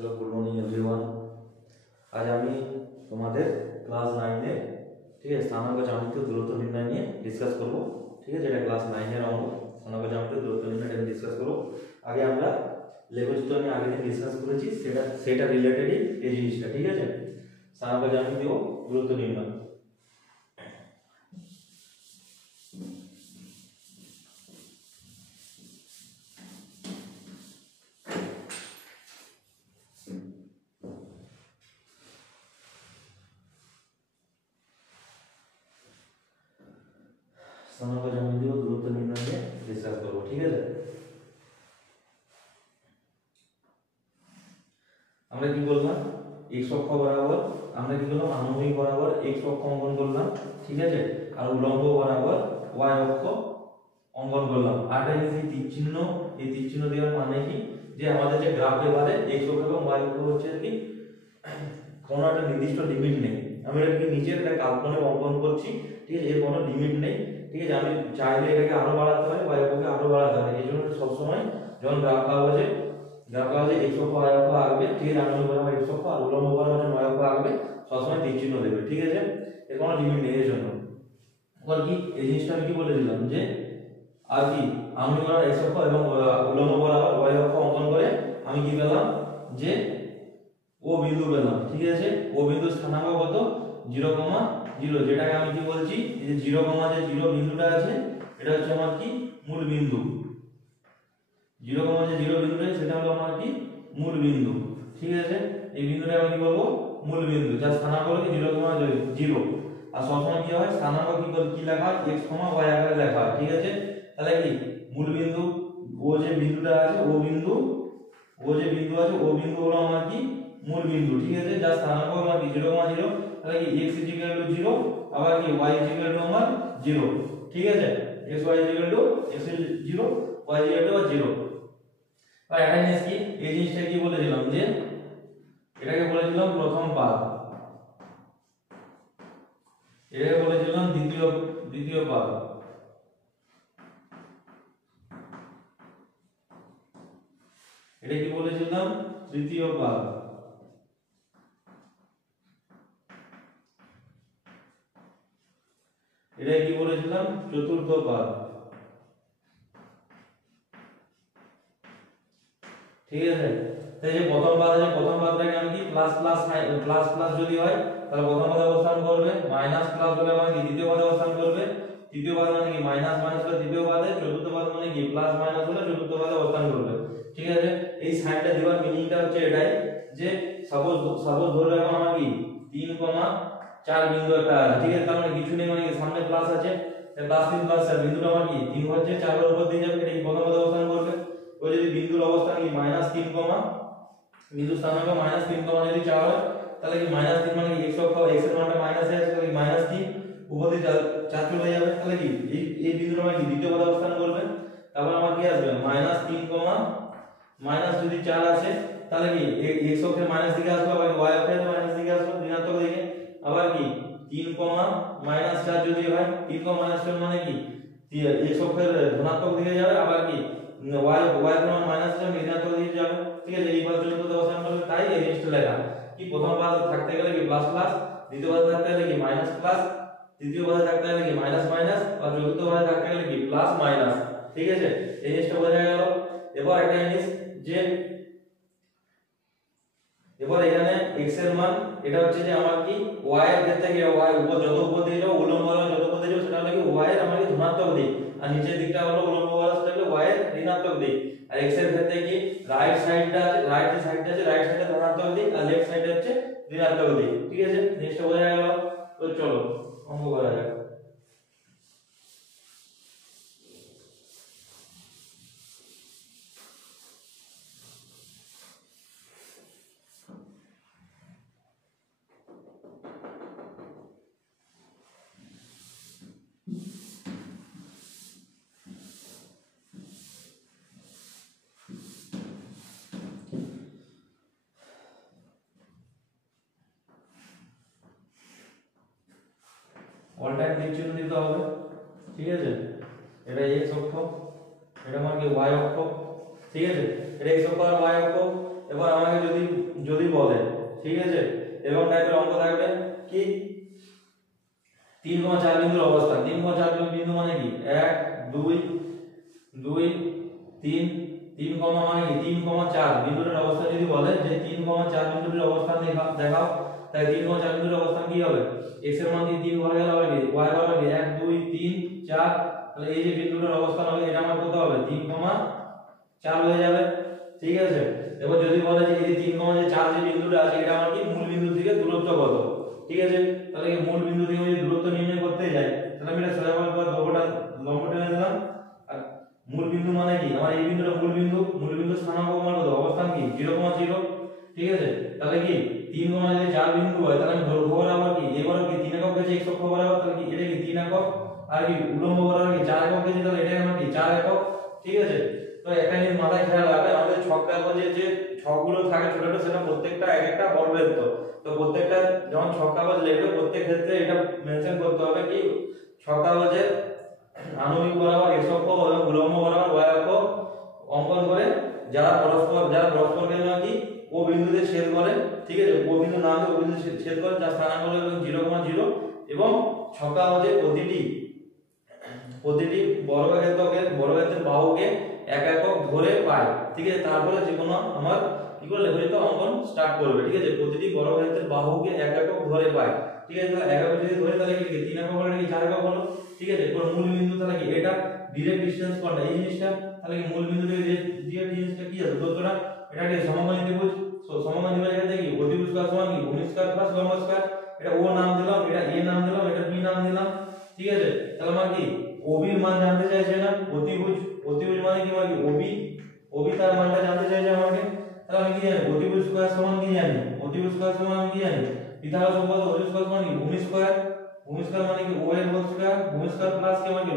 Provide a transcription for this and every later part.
Hello good morning everyone. आज আমি তোমাদের ক্লাস 9 এর ঠিক আছে স্থানাঙ্ক জ্যামিতীয় দূরত্ব নির্ণয় নিয়ে ডিসকাস করব। ঠিক আছে, এটা ক্লাস 9 এর অঙ্ক স্থানাঙ্ক জ্যামিতীয় দূরত্ব নির্ণয় নিয়ে ডিসকাস করব। আগে আমরা লেখচিত্র নিয়ে আগে দিন ডিসকাস করেছি, সেটা রিলেটেডই এই জিনিসটা। ঠিক আছে, স্থানাঙ্ক জ্যামিতীয় দূরত্ব নির্ণয়। স্থানাঙ্ক জ্যামিতীয় দূরত্ব নির্ণয় নিয়ে ডিসকাস করব। ঠিক আছে, আমরা কি বললাম, x অক্ষ বরাবর আমরা কি করলাম, আনুভূমিক বরাবর x অক্ষ অঙ্কন করলাম। ঠিক আছে, আর উল্লম্ব বরাবর y অক্ষ অঙ্কন করলাম। আর এই তীর চিহ্ন দেওয়ার মানে কি, যে আমাদের যে গ্রাফে বারে x অক্ষ এবং y অক্ষ হচ্ছে কি কোনো একটা নির্দিষ্ট লিমিট নেই। আমি এটাকে নিচের একটা কাল্পনিক অঙ্কন করছি। ঠিক আছে, এর কোনো লিমিট নেই। ঠিক আছে, আমি চাইলে এটাকে আরো বাড়াতে পারি, y অক্ষকে আরো বাড়াতে পারি। এই জন্য সবসময় যখন গ্রাফ কাগজে x অক্ষ y অক্ষ আঁকবে, ঠিক আছে, আনুভূমিক বরাবর x অক্ষ আর উল্লম্ব বরাবর y অক্ষ আঁকবে, সবসময় তীর চিহ্ন দেবে। ঠিক আছে, এর কোনো লিমিট নেই। এর জন্য এবার কি এই জিনিসটা আমি কি বলেছিলাম, যে আর কি আনুভূমিক বরাবর x অক্ষ এবং উল্লম্ব বরাবর y অক্ষ অঙ্কন করে আমি কি পেলাম, যে ও বিন্দু পেলাম। ঠিক আছে, ও বিন্দু স্থানাঙ্ক কত, 0,0, যেটাকে আমি কি বলছি, এই যে 0,0 বিন্দুটা আছে, এটা হচ্ছে আমার কি মূল বিন্দু। 0,0 বিন্দুটা সেটা হলো আমার কি মূল বিন্দু। ঠিক আছে, এই বিন্দুটা আমি কি বলবো, মূল বিন্দু, যার স্থানাঙ্ক হলো কি 0,0। আর সবসময় কি হয়, স্থানাঙ্ক কি লেখা হয়, x, y আকারে লেখা হয়। ঠিক আছে, তাহলে কি মূল বিন্দু ও যে বিন্দুটা আছে, ও যে বিন্দু আছে, ও বিন্দু হলো আমার কি মূল বিন্দু। ঠিক আছে, যার স্থানাঙ্ক আমার কি 0,0। তাহলে কি x 0, আবার কি y আমার 0। ঠিক আছে, x y 0, x 0, y 0। আর এটা জিনিস কি, এই জিনিসটা কি বলেছিলাম, যে এটাকে বলেছিলাম প্রথম পাদ, এটাকে বলেছিলাম দ্বিতীয় পাদ। এটা কি বলেছিলাম, তৃতীয় পাদ। এটা কি বলেছিলাম, চতুর্থ পাদ। ঠিক আছে, তাই যে প্রথম পাদ আছে, প্রথম পাদটাকে আমি কি প্লাস যদি হয় তাহলে প্রথম পাদে অবস্থান করবে, মাইনাস প্লাস হলে মানে কি দ্বিতীয় পাদে অবস্থান করবে, তৃতীয় পাদ মানে কি মাইনাস হলে তৃতীয় পাদে, চতুর্থ পাদ মানে কি প্লাস মাইনাস হলে চতুর্থ পাদে অবস্থান করবে। ঠিক আছে, এই সাইনটা দেওয়ার মিনিংটা হচ্ছে এটাই, যে সাপোজ ধরে রাখো আমার কি 3,4 বিন্দু একটা আছে। ঠিক আছে, তার মানে কিছু নেই, মানে সামনে প্লাস আছে, প্লাস 3 প্লাস 4, বিন্দুটা আমার কি 3 হচ্ছে 4 এর উপর দিয়ে যাবে, এটা কি প্রথম পাদে অবস্থান করবে। ওই যদি বিন্দুর অবস্থান কি -3, বিন্দু স্থানাঙ্ক -3, যদি 4 হয়, তাহলে কি -3 মানে কি x অক্ষ, x এর মানটা মাইনাসে আছে, তাহলে -3 উপর দিয়ে 4 চলে যাবে। তাহলে কি এই বিন্দুটা আমার কি দ্বিতীয় পদে অবস্থান করবে। তারপর আমার কি আসবে, -3, মাইনাস যদি 4 আসে, তাহলে কি x অক্ষের মাইনাস দিকে আসবে, আবার y অক্ষের মাইনাস দিকে আসবে, ঋণাত্মক দিকে। আবার কি 3, -4 যদি হয়, 3, -4 মানে কি x অক্ষের ধনাত্মক দিকে যাবে, আবার কি y এর মান মাইনাস যাবে, ঋণাত্মক দিকে যাবে। ঠিক আছে, এই পর্যন্ত অবস্থান করবে। তাই এই জিনিসটা লেখা কি প্রথম পাদ থাকতে গেলে কি প্লাস, দ্বিতীয় পাদ থাকতে গেলে কি মাইনাস, তৃতীয় পাদে থাকতে গেলে কি মাইনাস, আর চতুর্থ পাদে থাকতে গেলে কি প্লাস মাইনাস। ঠিক আছে, এই জিনিসটা বোঝা গেল। এবার একটা জিনিস, যে এবার এখানে x এর মান, এটা হচ্ছে যে আমার কি y এর ক্ষেত্রে কি y উপর যত উপর দিয়ে যাও, উল্লম্ব বরাবর যত উপর দিয়ে যাও, সেটা হলো কি y এর আমার কি ধনাত্মক দিক, আর নিচের দিকটা হলো উল্লম্ব বরাবর, সেটা হলো y এর ঋণাত্মক দিক। আর x এর ক্ষেত্রে কি রাইট সাইডটা আছে, রাইট সাইডে ধনাত্মক দিক, আর লেফট সাইডে হচ্ছে ঋণাত্মক দিক। ঠিক আছে, জিনিসটা বোঝা গেল। তো চলো অঙ্ক করা যাক। অল টাইম তীর চিহ্ন দিতে হবে। ঠিক আছে, এটা x অক্ষ, এটা আমার কি y অক্ষ। ঠিক আছে, এটা x অক্ষ আর y অক্ষ। এবার আমাকে যদি যদি বলে, ঠিক আছে, এবং টাইপের অঙ্ক থাকবে কি 3,4 বিন্দুর অবস্থান। 3,4 বিন্দু মানে কি 1 2 2 3 3, মানে কি 3,4 বিন্দুটার অবস্থান যদি বলে যে 3,4 বিন্দুটির অবস্থান দেখাও, তাই 3,4 বিন্দুর অবস্থান কি হবে, x এর মান 3 ঘরে গেল হবে কি y হবে কি 1 2 3 4, তাহলে এই যে বিন্দুটার অবস্থান হবে এটা আমার কত হবে 3,4 হয়ে যাবে, ঠিক আছে। এবার যদি বলে যে এই যে 3,4 যে বিন্দুটা আছে এটা আমার কি মূল বিন্দু থেকে দূরত্ব কত, ঠিক আছে, তাহলে কি মূল বিন্দু থেকে যদি দূরত্ব নির্ণয় করতে যাই তাহলে আমি এটা সোজা করে লম্ব টেনে দিলাম। আর মূল বিন্দু মানে কি আমার এই বিন্দুটা মূল বিন্দু স্থানাঙ্ক মান কত, অবস্থান কি 0,0, ঠিক আছে। তাহলে কি 3,4 বিন্দু হয় তাহলে আমি দৈর্ঘ্য বরাবর কি এবারে কি 3 একক গেছে x অক্ষ বরাবর, তাহলে কি এটা কি 3 একক, আর কি উলম্ব বরাবর কি 4 একক গেছে, তাহলে এটা আমার কি 4 একক, ঠিক আছে। তো একটা জিনিস মাথায় খেয়াল রাখবেন, আমাদের ছক কাগজে যে ছকগুলো থাকে ছোট ছোট সেটা প্রত্যেকটা এক একটা বর্গক্ষেত্র, তো প্রত্যেকটা যখন ছক কাগজ লিখবে প্রত্যেক ক্ষেত্রে এটা মেনশন করতে হবে কি ছক কাগজের আণবিক বরাবর x অক্ষ এবং উলম্ব বরাবর y অক্ষ অঙ্কন করে যারা পরস্পরকে কি ও বিন্দুতে ছেদ করে, ঠিক আছে, ও বিন্দু না হলে ও বিন্দু ছেদ করে যার স্থানাঙ্ক হলো 0,0, এবং ছক কাগজে প্রতিটি বর্গক্ষেত্রের বাহুকে এক একক ধরে পায়, ঠিক আছে। তারপরে যে কোনো আমার কি করে লেখচিত্র অঙ্কন স্টার্ট করবে, ঠিক আছে। প্রতিটি বর্গক্ষেত্রের বাহুকে এক একক ধরে পায়, ঠিক আছে। তাহলে এক একক যদি ধরে তাহলে কি 3 একক হলো নাকি 4 একক হলো, ঠিক আছে। এরপর মূল বিন্দু তাহলে কি এটা ডিরেক্ট ডিসটেন্স কোনটা এই জিনিসটা, তাহলে কি মূল বিন্দু থেকে যে জিনিসটা কি আছে দূরত্বটা এটা কি সমকোণী ত্রিভুজ, সমকোণী ত্রিভুজের ক্ষেত্রে কি অতিভুজ স্কয়ার সমান কি ভূমি স্কয়ার প্লাস লম্ব স্কয়ার, এটা ও নাম দিলাম, এটা এ নাম দিলাম, এটা বি নাম দিলাম, ঠিক আছে। তাহলে মানে কি OB এর মান জানতে চাইছে না, অতিভুজ মানে কি মানে OB তার মানটা জানতে চাইছে আমাকে, তাহলে আমি কি জানি অতিভুজ স্কয়ার সমান কি জানি, অতিভুজ স্কয়ার সমান আমি কি জানি পিথাগোরাস উপপাদ্য, অতিভুজ স্কয়ার সমান কি ভূমি স্কয়ার মানে কি OA এর হোল স্কয়ার, ভূমি স্কয়ার প্লাস কি মানে কি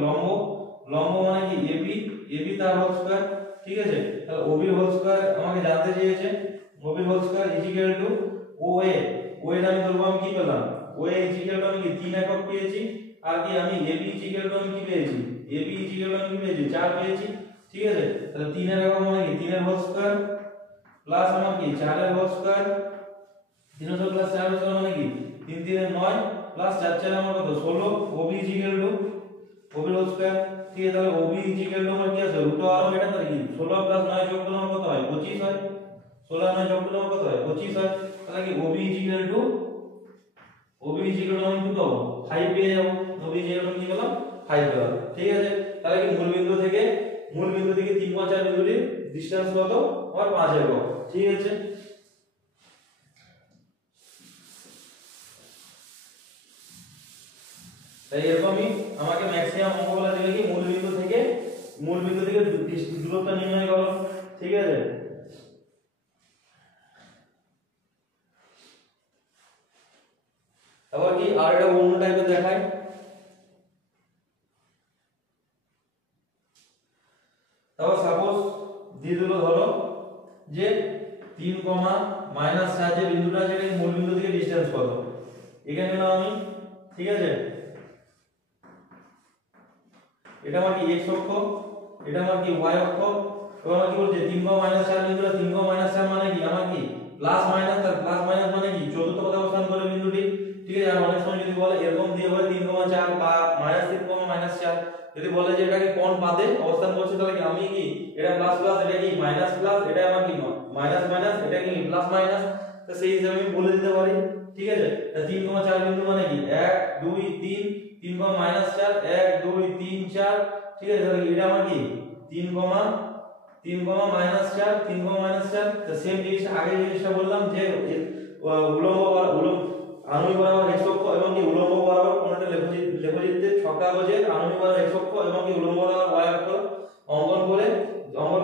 লম্ব মানে কি AB তার হোল স্কয়ার, ঠিক আছে। তাহলে OB এর হোল স্কয়ার আমাকে জানতে চেয়েছে, OB এর whole square equal to OA এর আমি ধরবো আমি কি পেলাম OA ইকুয়াল টু আমি কি 3 একক পেয়েছি, আর কি আমি AB ইকুয়াল টু আমি কি পেয়েছি আমি কি পেয়েছি 4 পেয়েছি, ঠিক আছে। তাহলে 3 এর একক মানে কি 3 এর হোল স্কয়ার প্লাস আমার কি 4 এর হোল স্কয়ার, 3 প্লাস 4 এর স্কয়ার মানে কি 3 3 এর 9 প্লাস 4 4 আমার কত 16, OB equal to OB whole square, ঠিক আছে। তাহলে OB ইকুয়াল টু আমার কি আছে √r এটা তাহলে কি 16 প্লাস 9 যোগ করলে আমার কত হয় 25 হয়, 16 9 যোগ করলে আমার কত হয় 25 হয়, তাহলে কি OB ইকুয়াল টু আমি কত 5 পেয়ে যাব, OB ইকুয়াল টু কি পেলাম 5 পেলাম, ঠিক আছে। তাহলে কি মূল বিন্দু থেকে 3,4 বিন্দুটির ডিসটেন্স কত আমার 5 একক, ঠিক আছে। তাই এরকমই আমাকে ম্যাক্সিমাম অঙ্কগুলো দিলে কি মূল বিন্দু থেকে দূরত্ব নির্ণয় করো, ঠিক আছে। আবার কি আর একটা অন্য টাইপের দেখায়, তারপর সাপোজ দিয়ে দিল ধরো যে 3, -4 যে বিন্দুটা আছে এটা মূল বিন্দু থেকে ডিসটেন্স কত, এখানে নিলাম আমি, ঠিক আছে। এটা আমার কি x অক্ষ, এটা আমার কি y অক্ষ, এবং আমার কি বলছে 3, -4 বিন্দুটা 3, -4 মানে কি আমার কি প্লাস মাইনাস, তার প্লাস মাইনাস মানে কি চতুর্থ পদে অবস্থান করে বিন্দুটি, ঠিক আছে। আর অনেক সময় যদি বলে এরকম দিয়ে বলে 3,4 বা -3, যদি বলে যে এটা কি কোন পাদে অবস্থান করছে তাহলে কি আমি কি এটা প্লাস প্লাস এটা কি মাইনাস প্লাস এটা আমার কি মাইনাস মাইনাস এটা কি প্লাস মাইনাস, তো সেই হিসাবে আমি বলে দিতে পারি, ঠিক আছে। 3,4 বিন্দু মানে কি 1 2 3 3,-4 1 2 3 4, ঠিক আছে। তাহলে এটা আমার কি 3,-4 3,-4, তো সেম জিনিস আগে জিনিসটা বললাম যে আনুভূমিক বরাবর x অক্ষ এবং কি উলম্ব বরাবর কোনটা লেখচিত্রে ছক কাগজে আনুভূমিক বরাবর x অক্ষ এবং কি উলম্ব বরাবর y অক্ষ অঙ্কন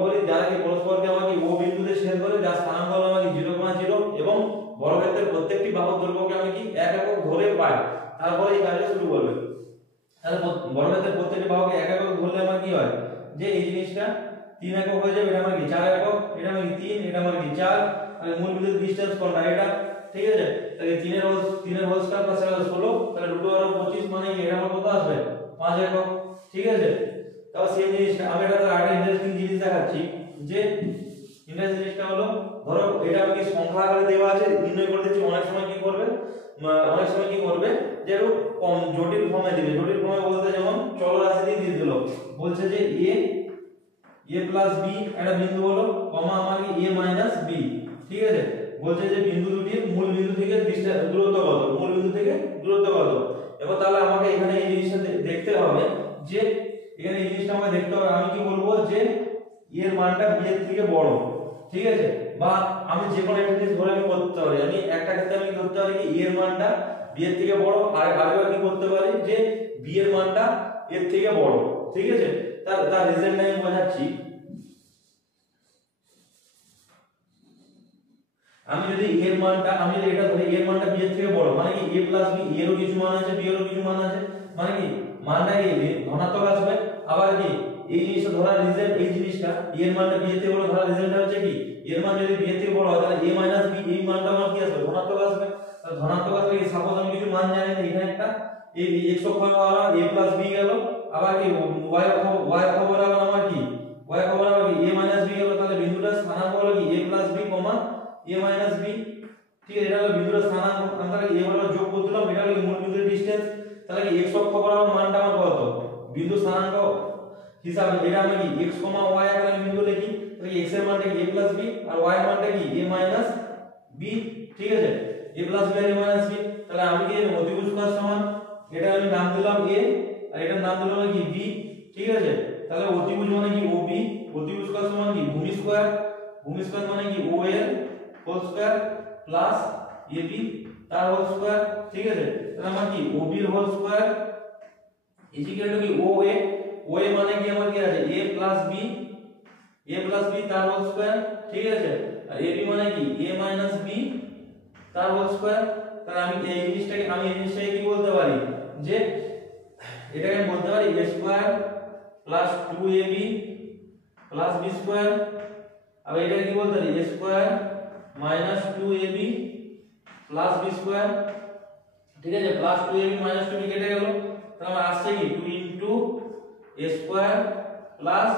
করে যারা কি পরস্পরকে আমাকে ও বিন্দুতে ছেদ করে যার স্থানাঙ্ক হলো আমাকে 0,0 এবং বর্গক্ষেত্রের প্রত্যেকটি বাহুর দৈর্ঘ্যকে আমি কি এক একক ধরে পাই, তারপরে এই কাজটা শুরু করবে। তাহলে বর্গক্ষেত্রের প্রত্যেকটি বাহুকে এক একক ধরলে আমার কি হয় যে এই জিনিসটা 3 একক হয়ে যাবে, এটা আমার কি 4 একক, এটা আমার কি 3 এটা আমার কি 4, তাহলে মূল বিন্দুর ডিসটেন্স কোনটা এটা, ঠিক আছে। তাহলে 3 এর হোল স্কয়ার প্লাস 16, তাহলে √25 মানে কি এটা আমার কত আসবে 5 একক, ঠিক আছে। তাহলে সেম জিনিসটা আমি একটা আরেকটা ইন্টারেস্টিং জিনিস দেখাচ্ছি, যে ইন্টারেস্টিং জিনিসটা হলো ধরো অনেক সময় কি করবে যে একটু কম জটিল ফর্মে দিবে। জটিল ফর্মে বলতে যেমন চলরাশি দিয়ে দিল, বলছে যে a প্লাস b একটা বিন্দু হলো, কমা আমার কি a মাইনাস b, ঠিক আছে। বলছে যে বিন্দু দুটির মূল বিন্দু থেকে দূরত্ব কত, মূল বিন্দু থেকে দূরত্ব কত। এবার তাহলে আমাকে এখানে এই জিনিসটা দেখতে হবে যে এখানে এই জিনিসটা আমাকে দেখতে হবে, আমি কি বলবো যে এর মানটা b এর থেকে বড়, ঠিক আছে। বা আমি যে কোনো একটা জিনিস ধরে আমি করতে পারি, আমি একটা ক্ষেত্রে আমি ধরতে পারি কি এর মানটা b এর থেকে বড়, আর আরেকবার কি করতে পারি যে b এর মানটা এর থেকে বড়, ঠিক আছে। তার রিজনটা আমি বোঝাচ্ছি। আমি যদি এর মানটা আমি যদি এটা ধরি এর মানটা b এর থেকে বড়, মানে কি a প্লাস b, এরও কিছু মান আছে b এরও কিছু মান আছে, মানে কি মানটা কি ধনাত্মক আসবে। আবার কি এই জিনিসটা ধরার রিজন, এই জিনিসটা এর মানটা b এর থেকে বড় ধরার রিজনটা হচ্ছে কি এর মান যদি b এর থেকে বড় হয় তাহলে a মাইনাস b, এই মানটা আমার কি আসবে ধনাত্মক আসবে। তাহলে ধনাত্মক আসবে কি, সাপোজ আমি কিছু মান জানি না, এখানে একটা এই x অক্ষ বরাবর a প্লাস b গেল, আবার কি y অক্ষ বরাবর আমার কি y অক্ষ বরাবর কি a মাইনাস b গেল, তাহলে বিন্দুটার স্থানাঙ্ক হলো কি a plus b, a minus b, ঠিক আছে। এটা হলো বিন্দুর স্থানাঙ্ক, আমরা a বরাবর যোগ করলাম, এটা হলো মূল বিন্দুর ডিসটেন্স। তাহলে কি x অক্ষ বরাবর মানটা আমার কত বিন্দু স্থানাঙ্ক হিসাবে, এটা আমি কি x, y আকারে আমি বিন্দু লিখি, তাহলে x এর মানটা কি a প্লাস b আর y এর মানটা কি a মাইনাস b, ঠিক আছে। a প্লাস b আর a মাইনাস b, তাহলে আমি কি অতিভুজ কাজ সমান, এটা আমি নাম দিলাম a আর এটার নাম দিলাম কি b, ঠিক আছে। তাহলে অতিভুজ মানে কি ob, অতিভুজ কাজ সমান কি ভূমি স্কয়ার মানে কি o এর হোল স্কয়ার প্লাস ab তার হোল স্কয়ার, ঠিক আছে। তাহলে আমার কি ob এর whole square is equal to কি oa, oa মানে কি আমার কি আছে a প্লাস b তার হোল স্কয়ার, ঠিক আছে। আর ab মানে কি a মাইনাস b তার হোল স্কয়ার। তাহলে আমি এই জিনিসটাকে কি বলতে পারি যে এটাকে আমি বলতে পারি a square plus 2ab plus b square, আর এটাকে কি বলতে পারি a square minus 2ab plus b square, ঠিক আছে। প্লাস 2ab মাইনাস 2b কেটে গেল, তাহলে আমার আসছে কি 2 into a square plus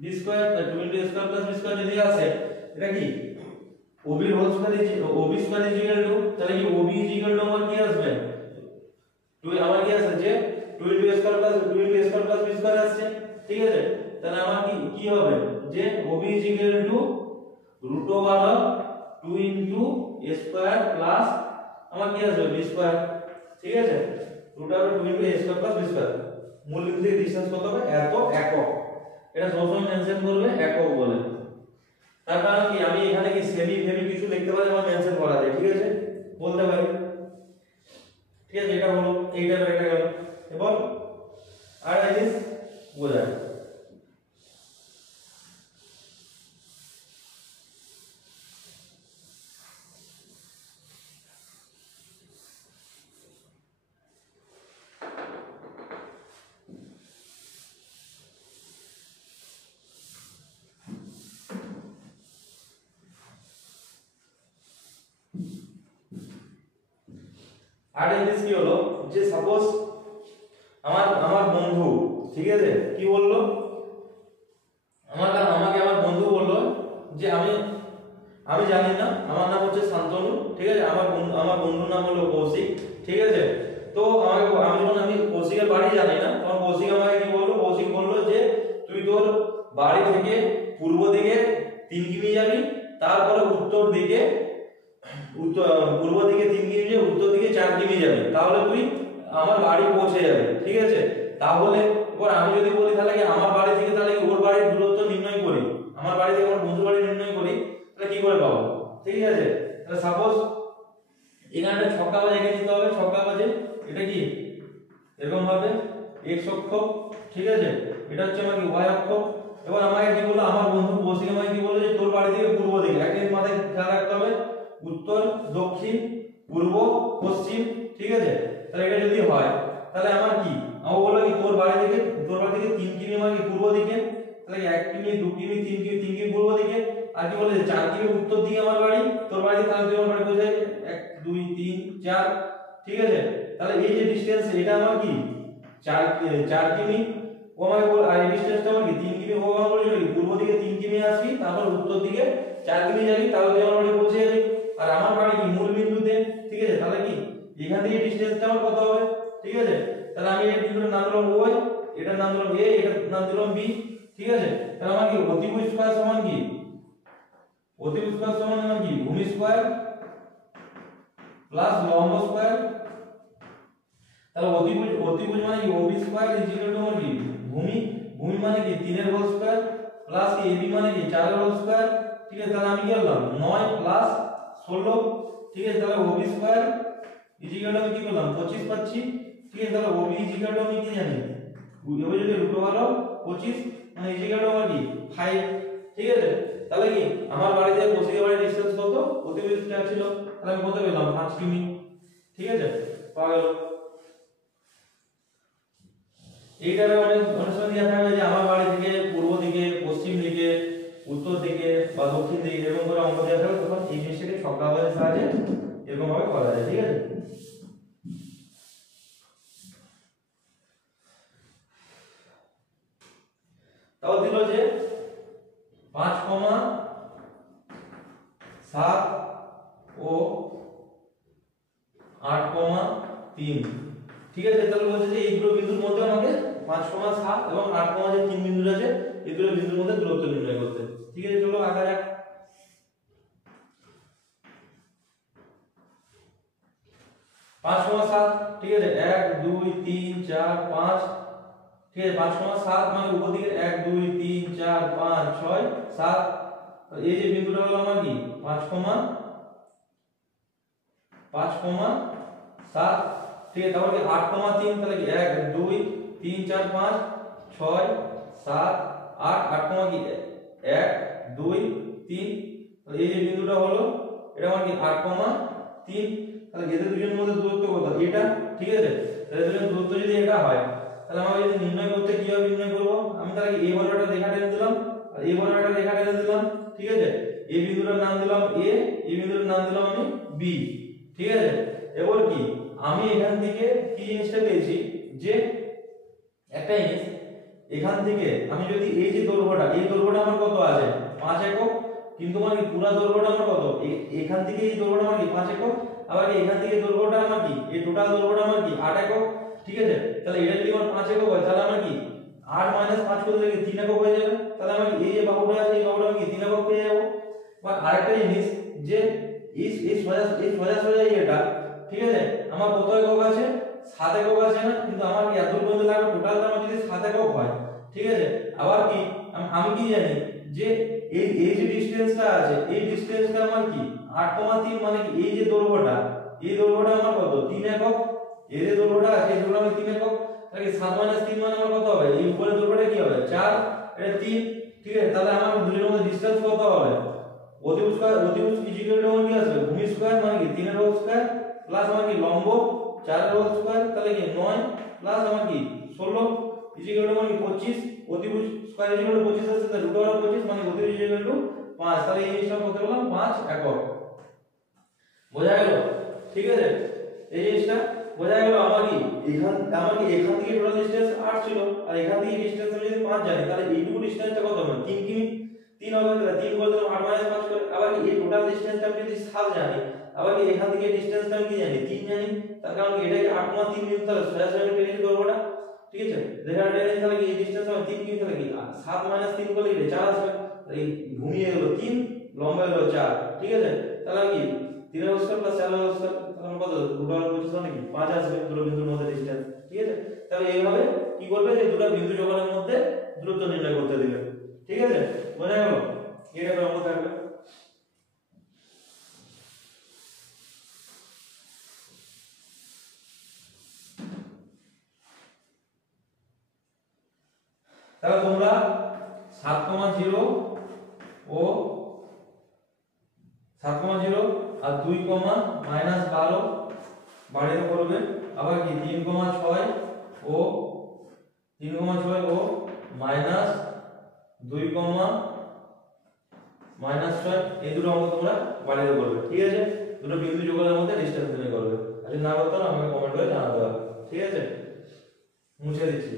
b square, 2 into a square plus b square যদি আসে, এটা কি ob এর whole square ob square is equal to, তাহলে কি ob ইজ ইকুয়াল টু আমার কি আসবে 2, আমার কি আসছে যে 2 into a square plus b square আসছে, ঠিক আছে। তাহলে আমার কি হবে যে ob is equal to root over 2 into a square plus আমার কি আসবে b স্কয়ার, ঠিক আছে। Root over 2 into a square plus b square, মূল বিন্দু থেকে ডিসটেন্স কত হবে এত একক, এটা সবসময় মেনশন করবে একক বলে। তার কারণ কি আমি এখানে কি সেমি কিছু লিখতে পারি, আমার মেনশন করা যায়, ঠিক আছে, বলতে পারি, ঠিক আছে। এটা হলো এইটা গেল, এবং আর জিনিস বোঝায় আর জিনিস কি হলো যে সাপোজ আমার বন্ধু, ঠিক আছে, কি বললো আমাকে আমার বন্ধু বললো যে আমি জানি না, আমার নাম হচ্ছে শান্তনু, ঠিক আছে। আমার বন্ধুর নাম হলো কৌশিক, ঠিক আছে। তো আমি কৌশিকের বাড়ি জানি না, তখন কৌশিক আমাকে কি বললো, কৌশিক বললো যে তুই তোর বাড়ি থেকে পূর্ব দিকে 3 কিমি যাবি, তারপরে পূর্ব দিকে 3 কিমি যাবি, উত্তর দিকে 4 কিমি যাবি, তাহলে তুই আমার বাড়ি পৌঁছে যাবে, ঠিক আছে। তাহলে এবার আমি যদি বলি তাহলে কি আমার বাড়ি থেকে তাহলে কি ওর বাড়ির দূরত্ব নির্ণয় করি, আমার বাড়ি থেকে আমার বন্ধুর বাড়ি নির্ণয় করি, তাহলে কি করে পাবো, ঠিক আছে। তাহলে সাপোজ এখানে একটা ছক্কা বাজে এঁকে নিতে হবে, ছক্কা বাজে এটা কি এরকম ভাবে x অক্ষ, ঠিক আছে, এটা হচ্ছে আমার কি y অক্ষ। এবার আমাকে কি বললো, আমার বন্ধু কৌশিক আমাকে কি বললো যে তোর বাড়ি থেকে পূর্ব দিকে, একটা মাথায় খেয়াল রাখতে হবে উত্তর দক্ষিণ পূর্ব পশ্চিম, ঠিক আছে। তাহলে এটা যদি হয় তাহলে আমার কি আমাকে বললো কি তোর বাড়ি থেকে 3 কিমি আমার কি পূর্ব দিকে, তাহলে 1 কিমি 2 কিমি 3 কিমি পূর্ব দিকে, আর কি বলে 4 কিমি উত্তর দিকে আমার বাড়ি, তোর বাড়ি তাহলে তুই আমার বাড়ি পৌঁছে 1 2 3 4, ঠিক আছে। তাহলে এই যে ডিসটেন্স এটা আমার কি 4 কিমি, ও আমাকে বল, আর এই ডিসটেন্সটা আমার কি 3 কিমি, ও আমাকে বলেছিল কি পূর্ব দিকে 3 কিমি আসবি, তারপর উত্তর দিকে 4 কিমি যাবি, তাহলে তুই আমার বাড়ি পৌঁছে যাবি। আর আমার বাড়ি কি মূল বিন্দুতে, ঠিক আছে। তাহলে কি ঠিক আছে, তাহলে আমার কি অতিভুজ স্কয়ার সমান কি, অতিভুজ স্কয়ার সমান আমার কি ভূমি স্কয়ার প্লাস লম্ব স্কয়ার। তাহলে অতিভুজ মানে কি ওবি স্কয়ার ইকুয়াল টু আমার কি ভূমি, ভূমি মানে কি 3 এর হোল স্কয়ার প্লাস কি এবি মানে কি 4 এর হোল স্কয়ার। ঠিক আছে, তাহলে আমি কি করলাম 9 প্লাস 16। ঠিক আছে, তাহলে ওবি স্কয়ার ইকুয়াল টু আমি কি করলাম 25 পাচ্ছি। ঠিক আছে, তাহলে ওবি ইকুয়াল টু আমি কি জানি, ওবি যদি রুট ওভার 25 মানে ইকুয়াল টু আমার কি 5। ঠিক আছে, তাহলে কি আমার বাড়ি থেকে কোসিকের বাড়ির ডিসটেন্স কত, অতিভুজটা ছিল, তাহলে আমি কত পেলাম 5 কিমি। ঠিক আছে, পাওয়া গেল। এইটারে অনেক সময় দেওয়া থাকবে যে আমার বাড়ি থেকে পূর্ব দিকে, পশ্চিম দিকে, উত্তর দিকে বা দক্ষিণ দিকে এরকম করে অঙ্ক দেওয়া থাকবে, তখন এই জিনিসটাকে ছক্কাবাজের সাহায্যে এরকম ভাবে করা যায়। ঠিক আছে, তাও দিল যে 5,7 ও 8,3। ঠিক আছে, তাহলে বলছে যে এই দুটো বিন্দুর মধ্যে আমাকে 5,7 এবং 8, যে 3 বিন্দু আছে এই দুটো বিন্দুর মধ্যে দূরত্ব নির্ণয় করতে। ঠিক আছে, চলো আঁকা যাক। 5,7, ঠিক আছে 1 2 3 4 5। ঠিক আছে, 5,7 মানে উপর দিকে 1 2 3 4 5 6 7। তো এই যে বিন্দুটা হলো আমার কি 5,7। ঠিক আছে, তারপর কি 8,3, তাহলে কি 1 2 3 4 5 6 7 8, 8, কি 1 2 3। তাহলে এই যে বিন্দুটা হলো এটা আমার কি 8,3। তাহলে এদের দুজনের মধ্যে দূরত্ব কত, এটা। ঠিক আছে, তাহলে দুজনের দূরত্ব যদি এটা হয়, তাহলে আমাকে যদি নির্ণয় করতে কিভাবে নির্ণয় করব, আমি তাহলে এই বর্গটা রেখা টেনে দিলাম আর এই বর্গটা রেখা টেনে দিলাম। ঠিক আছে, এই বিন্দুটার নাম দিলাম এ, এই বিন্দুটার নাম দিলাম আমি বি। ঠিক আছে, এবার কি আমি এখান থেকে কি জিনিসটা পেয়েছি, যে একটা জিনিস এখান থেকে আমি যদি এই যে দৈর্ঘ্যটা, এই দৈর্ঘ্যটা আমার কত আছে 5 একক, কিন্তু মানে পুরো দৈর্ঘ্যটা আমার কত, এখান থেকে এই দৈর্ঘ্যটা আমার কি 5 একক, আবার এখান থেকে দৈর্ঘ্যটা আমার কি এই টোটাল দৈর্ঘ্যটা আমার কি 8 একক। ঠিক আছে, তাহলে এটা যদি আমার 5 একক হয়, তাহলে আমার কি 8 - 5 করলে কি 3 একক হয়ে যাবে। তাহলে আমার কি এই যে বাহুটা আছে এই বাহুটা আমি কি 3 একক পেয়ে যাব। বা আরেকটা জিনিস যে এই সোজা এটা, ঠিক আছে আমার কত একক আছে 7 একক আছে না, কিন্তু আমার কি এত পর্যন্ত লাগবে টোটালটা আমার যদি 7 একক হয়। ঠিক আছে, আবার কি আমি কি জানি যে এই যে ডিসটেন্সটা আছে এই ডিসটেন্সটা আমার কি 8,3 মানে কি এই যে দৈর্ঘ্যটা, এই দৈর্ঘ্যটা আমার কত 3 একক। এই যে দৈর্ঘ্যটা আছে এই দৈর্ঘ্য আমার 3 একক। তাহলে 7 - 3 মানে আমার কত হবে, এই উপরের দৈর্ঘ্যটা কি হবে 4, এটা 3। ঠিক আছে, তাহলে আমার দুজনের মধ্যে ডিসটেন্স কত হবে, অতিভুজ স্কয়ার, অতিভুজ ইকুয়াল টু কি আসবে ভূমি স্কয়ার মানে কি 3 এর হোল স্কয়ার প্লাস আমার কি লম্ব 4 এর হোল স্কয়ার, তাহলে কি 9 প্লাস আমার কি 16 ইকুয়াল টু মানে কি 25। অতিভুজ স্কয়ার ইকুয়াল টু 25 আছে, তাহলে রুট ওভার 25 মানে অতিভুজ ইকুয়াল টু 5। তাহলে এই জিনিসটা কত বললাম 5 একক। বোঝা গেল? ঠিক আছে, এই জিনিসটা বোঝা গেল। আমার কি এখান থেকে টোটাল ডিসটেন্স 8 ছিল, আর এখান থেকে ডিসটেন্স আমি যদি 5 জানি, তাহলে এইটুকু ডিসটেন্সটা কত হবে 3 কিমি। 3 হবে, তাহলে 3 করে দিলাম 8 - 5 করে। আবার কি এই টোটাল ডিসটেন্সটা আমি যদি 7 জানি, আবার কি এখান থেকে ডিসটেন্সটা আমি কি জানি 3 জানি, তার কারণ এটা কি 8,3 মিটার, তাহলে সোজা আমি টেনে করব না। ঠিক আছে, রেখা টেনে তাহলে কি এই ডিসটেন্স হবে 3 কিমি, তাহলে কি 7 - 3 করলে কি 4 আসবে। তাহলে এই ভূমি হলো 3, লম্বা হলো 4। ঠিক আছে, তাহলে কি 3 এর স্কয়ার প্লাস 4 এর স্কয়ার, তাহলে কত রুট ওভার 25 মানে কি 5 আসবে দুটো বিন্দুর মধ্যে ডিসটেন্স। ঠিক আছে, তাহলে এইভাবে কি করবে যে দুটো বিন্দু যোগনের মধ্যে দূরত্ব নির্ণয় করতে দিবে। ঠিক আছে, বোঝা গেল? এটা অঙ্ক থাকবে। তাহলে তোমরা 7,0 ও 7,0 আর 2, বাড়িয়ে করবে। আবার কি 3,6 ও 3,6 ও -2, -6 এই দুটো অঙ্ক তোমরা বাড়িয়ে করবে। ঠিক আছে, দুটো বিন্দু যোগনের মধ্যে ডিসটেন্স নির্ণয় করবে। আর যদি না করতে পারো আমাকে কমেন্ট করে জানাতে হবে। ঠিক আছে, মুছে দিচ্ছি।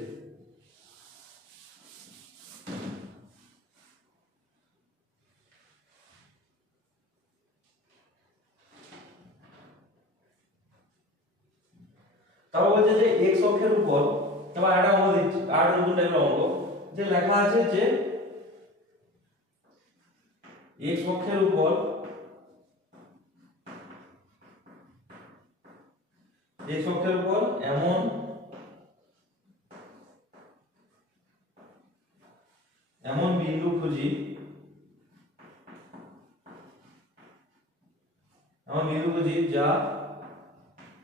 তারপর বলছে যে x অক্ষের উপর, এবার একটা অঙ্ক দিচ্ছি, আর নতুন টাইপের অঙ্ক। যে লেখা আছে যে x অক্ষের উপর এমন বিন্দু খুঁজি যা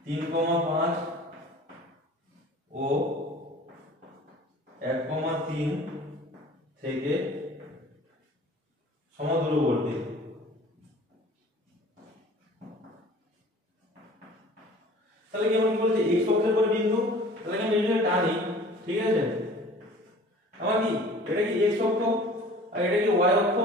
3,5 ও 1,3 থেকে সমদূরবর্তী। তাহলে কি আমরা কি বলছি x অক্ষের উপর বিন্দু, তাহলে আমি এটা টানি, ঠিক আছে? আমার কি এটা কি x অক্ষ আর এটা কি y অক্ষ।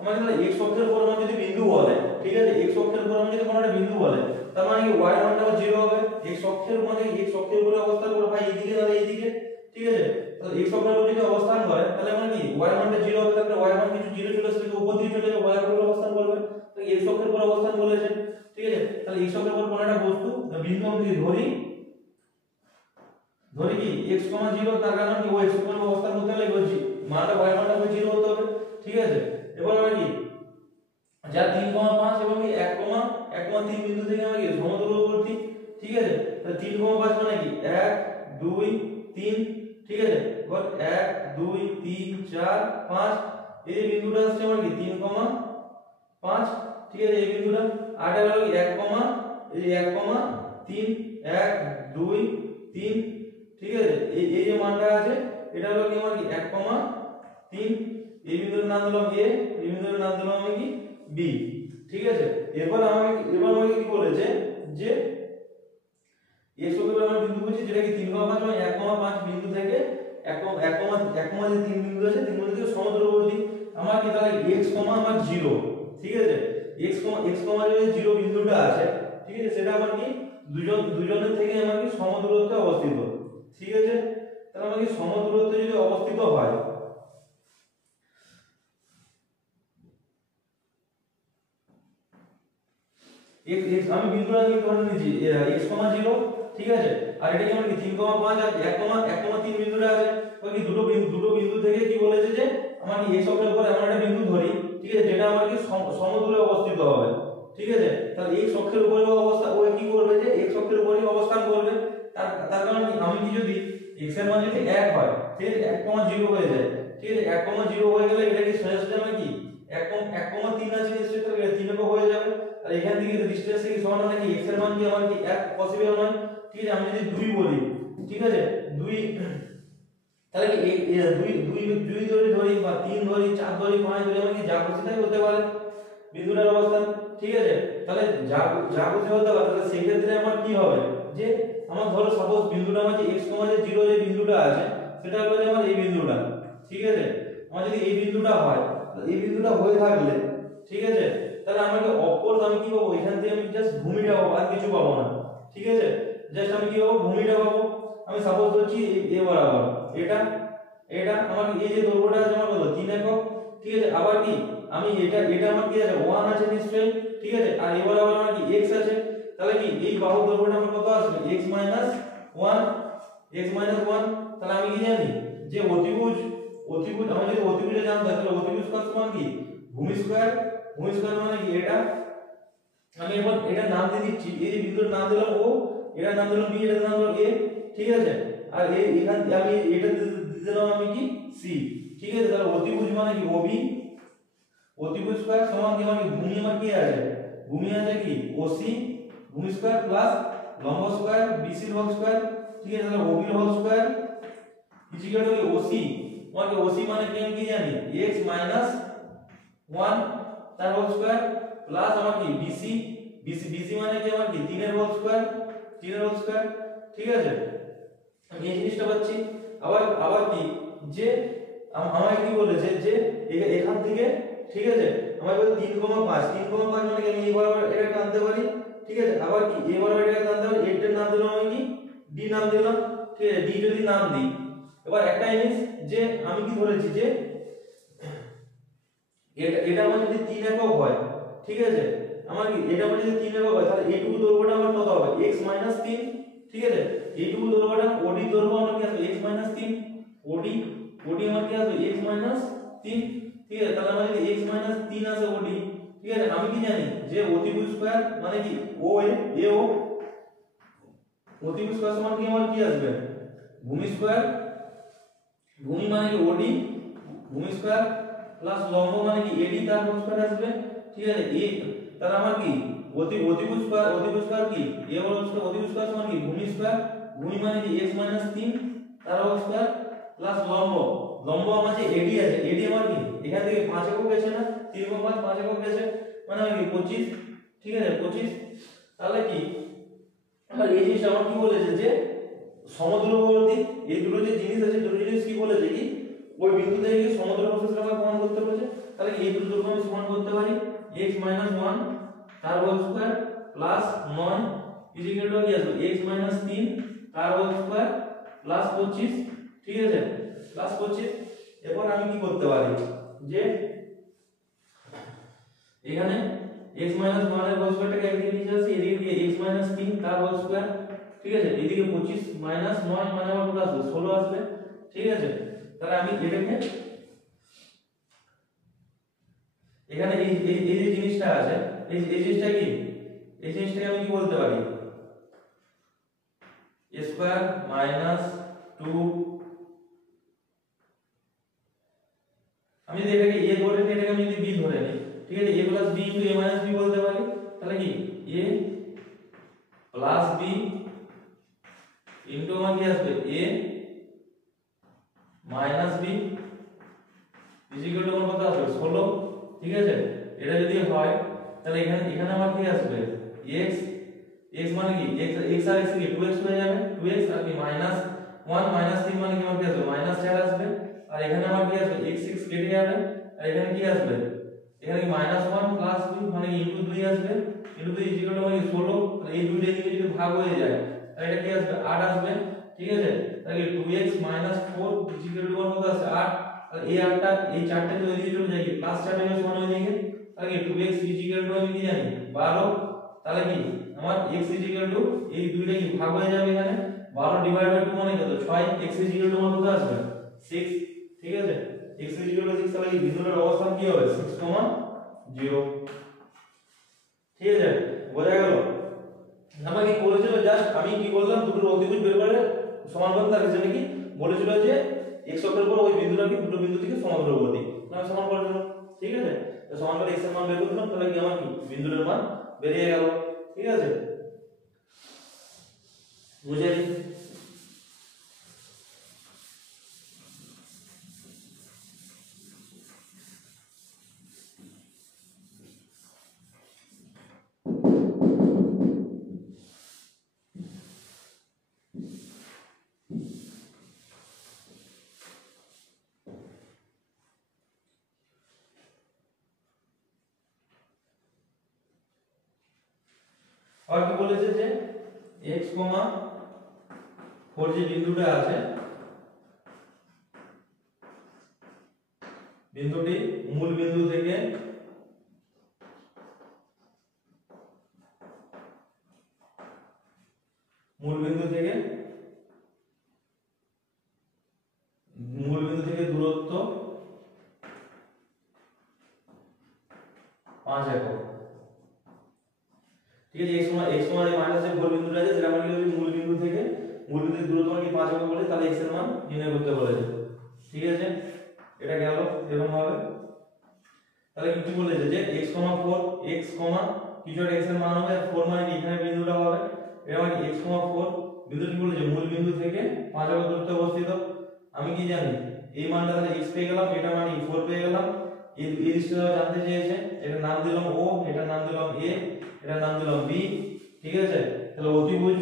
আমার তাহলে x অক্ষের উপর আমার যদি বিন্দু বলে, ঠিক আছে, x অক্ষের উপর আমার যদি কোনো একটা বিন্দু বলে, তার মানে কি y মানটা 0 হবে। x অক্ষের মানে x অক্ষের উপরে অবস্থান করে ভাই এইদিকে তাহলে এইদিকে, ঠিক আছে? তাহলে x অক্ষের উপর যদি অবস্থান করে তাহলে মানে কি y মানটা 0 হবে, তাহলে y মান কিছু 0 চলে আসলে উপর দিকে চলে যাবে, y এর উপর অবস্থান করবে। তো x অক্ষের উপর অবস্থান বলেছে, ঠিক আছে? তাহলে x অক্ষের উপর কোনো একটা বস্তু বিন্দু আমি যদি ধরি কি x, 0, তার কারণ কি y x উপর অবস্থান করতে হলে মানটা y মানটা 0 হতে হবে, ঠিক আছে? এবার আমরা কি যা 3,5 এবং 1,3 বিন্দু থেকে আমরা কি সমদূরবর্তী, ঠিক আছে? তাহলে 3,5 মানে কি 1 2 3, ঠিক আছে? এবার 1 2 3 4 5 এই যে বিন্দুটা আসছে আমার কি 3,5, ঠিক আছে? এই বিন্দুটা আর এটা হলো 1,3 1 2 3, ঠিক আছে? এই যে মানটা আছে এটা হলো কি আমার কি 1,3, এই বিন্দুর নাম দিলাম a, এই বিন্দুর নাম দিলাম আমি কি b, ঠিক আছে? এবার আমাকে কি বলেছে যে x অক্ষের আমরা বিন্দু খুঁজি যেটা কি 3,5 মানে 1,5 বিন্দু থেকে 1,3 বিন্দু আছে, 3 বিন্দু থেকে সমদূরবর্তী। আমার কি তাহলে x, আমার 0, ঠিক আছে? x, 0 বিন্দুটা আছে, ঠিক আছে? সেটা আমার কি দুজনের থেকে আমার কি সমদূরত্বে অবস্থিত, ঠিক আছে? তাহলে আমার কি সমদূরত্বে যদি অবস্থিত হয়, আমি বিন্দুটা কি ধরে নিয়েছি x, 0, ঠিক আছে? আর এটা কি আমার কি 3,5 আর 1,3 বিন্দুটা আছে। ওই কি দুটো বিন্দু থেকে কি বলেছে যে আমার কি x অক্ষের উপর এমন একটা বিন্দু ধরি, ঠিক আছে, যেটা আমার কি সমদূরে অবস্থিত হবে, ঠিক আছে? তাহলে x অক্ষের উপরে অবস্থা ও কি করবে যে x অক্ষের উপরেই অবস্থান করবে। তার কারণ আমি কি যদি x এর মান যদি 1 হয়, ঠিক আছে, 1,0 হয়ে যায়, ঠিক আছে? 1,0 হয়ে গেলে এটা কি সোজা আমার কি 1,3 আছে নিশ্চয়ই, তাহলে 3 হয়ে যাবে। আর এখান থেকে ডিসটেন্স কি সমান নাকি x এর মান কি আমার কি 1 পসিবল নয়, ঠিক আছে? আমি যদি 2 বলি, ঠিক আছে, 2 তাহলে কি 2 ধরি বা 3 ধরি 4 ধরি 5 ধরি, আমি কি যা খুশি তাই হতে পারে বিন্দুটার অবস্থান, ঠিক আছে? তাহলে যা খুশি হতে পারে। তাহলে সেই ক্ষেত্রে আমার কি হবে যে আমার ধরো সাপোজ বিন্দুটা আমার যে x, 0 যে বিন্দুটা আছে সেটা হলো যে আমার এই বিন্দুটা, ঠিক আছে? আমার যদি এই বিন্দুটা হয়, এই বিন্দুটা হয়ে থাকলে, ঠিক আছে, তাহলে আমাকে অপর আমি কি পাবো এখান থেকে আমি জাস্ট ভূমিটা পাবো, আর কিছু পাবো না, ঠিক আছে? জাস্ট আমি কি পাবো ভূমিটা পাবো। আমি সাপোজ ধরছি a বরাবর এটা আমার এই যে দৈর্ঘ্যটা আছে আমার কত 3 একক, ঠিক আছে? আবার কি আমি এটা আমার কি আছে 1 আছে নিশ্চয়ই, ঠিক আছে? আর a বরাবর আমার কি x আছে, তাহলে কি এই বাহুর দৈর্ঘ্যটা আমার কত আসবে x - 1, তাহলে আমি কি জানি যে অতিভুজ আমি যদি অতিভুজে জানতাম তাহলে অতিভুজ সমান কি ভূমি স্কয়ার মানে কি এটা আমি এখন এটা নাম দিয়ে দিচ্ছি, এই যে বিন্দুর নাম দিলাম ও, এটার নাম দিলাম b, এটার নাম দিলাম a, ঠিক আছে? আর এখান আমি এটা দিলাম আমি কি c, ঠিক আছে? তাহলে অতিভুজ মানে কি ob, অতিভুজ স্কয়ার সমান কি মানে ভূমি আমার কি আছে ভূমি আছে কি oc ভূমি স্কয়ার প্লাস লম্ব স্কয়ার bc হোল স্কয়ার, ঠিক আছে? তাহলে ob whole square equal to oc, মানে oc মানে কি আমি কি জানি x - 1 তার হোল স্কয়ার প্লাস আমার কি bc মানে কি আমার কি 3 এর হোল স্কয়ার ঠিক আছে? আমি এই জিনিসটা পাচ্ছি। আবার কি যে আমাকে কি বলেছে যে এখান থেকে, ঠিক আছে, আমাকে বলে 3,5 মানে কি আমি এই বরাবর এটা টানতে পারি, ঠিক আছে? আবার কি এই বরাবর এটা টানতে পারি, এটার নাম দিলাম আমি কি d নাম দিলাম, ঠিক আছে? d যদি নাম দিই, এবার একটা জিনিস যে আমি কি ধরেছি যে এটা আমার যদি 3 একক হয়, ঠিক আছে, আমার কি এটা আমার যদি 3 একক হয় তাহলে এইটুকু দৈর্ঘ্যটা আমার কত হবে x - 3, ঠিক আছে? এইটুকু দৈর্ঘ্যটা OD দৈর্ঘ্য আমার কি আসবে x - 3 OD, ওডি আমার কি আসবে x মাইনাস 3, ঠিক আছে। তাহলে আমার যদি x মাইনাস 3 আসে ওডি, ঠিক আছে। আমি কি জানি যে অতিভুজ স্কয়ার মানে কি ও এ ও অতিভুজ স্কয়ার সমান কি আমার কি আসবে ভূমি স্কয়ার, ভূমি মানে কি ওডি ভূমি স্কয়ার প্লাস লম্ব মানে কি এডি তার হোল স্কয়ার আসবে, ঠিক আছে। এ তাহলে আমার কি অতিভুজ স্কয়ার কি এ হোল স্কয়ার অতিভুজ স্কয়ার সমান কি ভূমি স্কয়ার, ভূমি মানে কি x মাইনাস 3 তার হোল স্কয়ার প্লাস লম্ব আমার যে এডি আছে, এডি আমার কি এখান থেকে 5 একক গেছে না, 3 × 5 5 একক গেছে মানে আমার কি 25, ঠিক আছে 25। তাহলে কি আমার এই জিনিসটা আমার কি বলেছে যে সমদূরবর্তী এই দুটো যে জিনিস আছে, দুটো জিনিস কি বলেছে কি ওই বিন্দু থেকে কি সমদূরবর্তী রেখা প্রমাণ করতে বলেছে। তাহলে কি এই দুটো দৈর্ঘ্য আমি সমান করতে পারি x মাইনাস 1 তার whole square plus 9 equal to কি আসবে x মাইনাস 3 তার হোল স্কয়ার প্লাস 25, ঠিক আছে প্লাস 25। এরপর আমি কি করতে পারি যে এখানে x মাইনাস 1 এর হোল স্কয়ারটাকে একদিকে নিয়ে আসি, এদিকে x মাইনাস 3 তার হোল স্কয়ার, ঠিক আছে। এদিকে 25 মাইনাস 9 মানে আমার কত আসবে 16 আসবে, ঠিক আছে। তাহলে আমি এটাকে এখানে এই যে জিনিসটা আছে এই জিনিসটা কি এই জিনিসটাকে আমি কি বলতে পারি a স্কয়ার মাইনাস 2, আমি যদি এটাকে a ধরে নিই এটাকে আমি যদি b ধরে নিই, ঠিক আছে a plus b into a minus b বলতে পারি। তাহলে কি a প্লাস b ইনটু আমার কি আসবে a minus b equal to আমার কত আসবে 16, ঠিক আছে। এটা যদি হয় তাহলে এখানে আমার কি আসবে x মানে কি x আর x কি 2x হয়ে যাবে 2x আর কি মাইনাস 1 মাইনাস 3 মানে কি আমার কি আসবে মাইনাস 4 আসবে। আর এখানে আমার কি আসবে x কেটে যাবে আর এখানে কি আসবে এখানে কি মাইনাস 1 প্লাস 2 মানে কি ইনটু 2 আসবে, ইনটু 2 ইকুয়াল টু মানে 16। তাহলে এই দুইটা দিকে যদি ভাগ হয়ে যায় তাহলে এটা কি আসবে 8 আসবে, ঠিক আছে। তাহলে 2x 4 ইকুয়াল টু কত আসবে 8। আর এই 8টা এই 4টা যদি এদিকে চলে যায় কি প্লাস 4 এর সমান হয়ে যাবে। তাহলে কি 2x ইকুয়াল টু আমি কি জানি 12। তাহলে কি আমার x ইকুয়াল টু এই দুইটা কি ভাগ হয়ে যাবে এখানে 12 ডিভাইড বাই 2 মানে কত 6, x ইকুয়াল টু আমার কত আসবে 6, ঠিক আছে। x ইকুয়াল টু 6 তাহলে এই বিন্দুটার অবস্থান কি হবে 6, 0, ঠিক আছে বোঝা গেল। আমাকে কি বলেছিল জাস্ট আমি কি করলাম দুটো অতিভুজ বের করে সমান করতে, তার জন্য কি বলেছিল যে x অক্ষের উপর ওই বিন্দুটা কি দুটো বিন্দু থেকে সমান্তরালবর্তী, আমি সমান করে দিলাম, ঠিক আছে। তো সমান করে x এর মান বের করে দিলাম, তাহলে কি আমার কি বিন্দুটার মান বেরিয়ে গেল, ঠিক আছে বুঝে নি। আর কি বলেছে যে x, 4 যে বিন্দুটা আছে বিন্দুটি মূল বিন্দু থেকে দূরত্ব 5 একক, ঠিক আছে। x সমান মাইনাস যে গোল বিন্দুটা আছে সেটা মানে কি মূল বিন্দু থেকে দূরত্ব কি 5 একক বলে, তাহলে x এর মান নির্ণয় করতে বলেছে, ঠিক আছে। এটা গেল এরকম হবে। তাহলে কি বলেছে যে x, 4 x, কিছু একটা x এর মান হবে 4 মানে কি এখানে বিন্দুটা হবে, এটা মানে x, 4 বিন্দুটি বলেছে মূল বিন্দু থেকে 5 একক দূরত্বে অবস্থিত। আমি কি জানি এই মানটা তাহলে x পেয়ে গেলাম, এটা মানে 4 পেয়ে গেলাম। এই জিনিসটা জানতে চেয়েছে, এটার নাম দিলাম o, এটার নাম দিলাম a, এটার নাম দিলাম b, ঠিক আছে। তাহলে অতিভুজ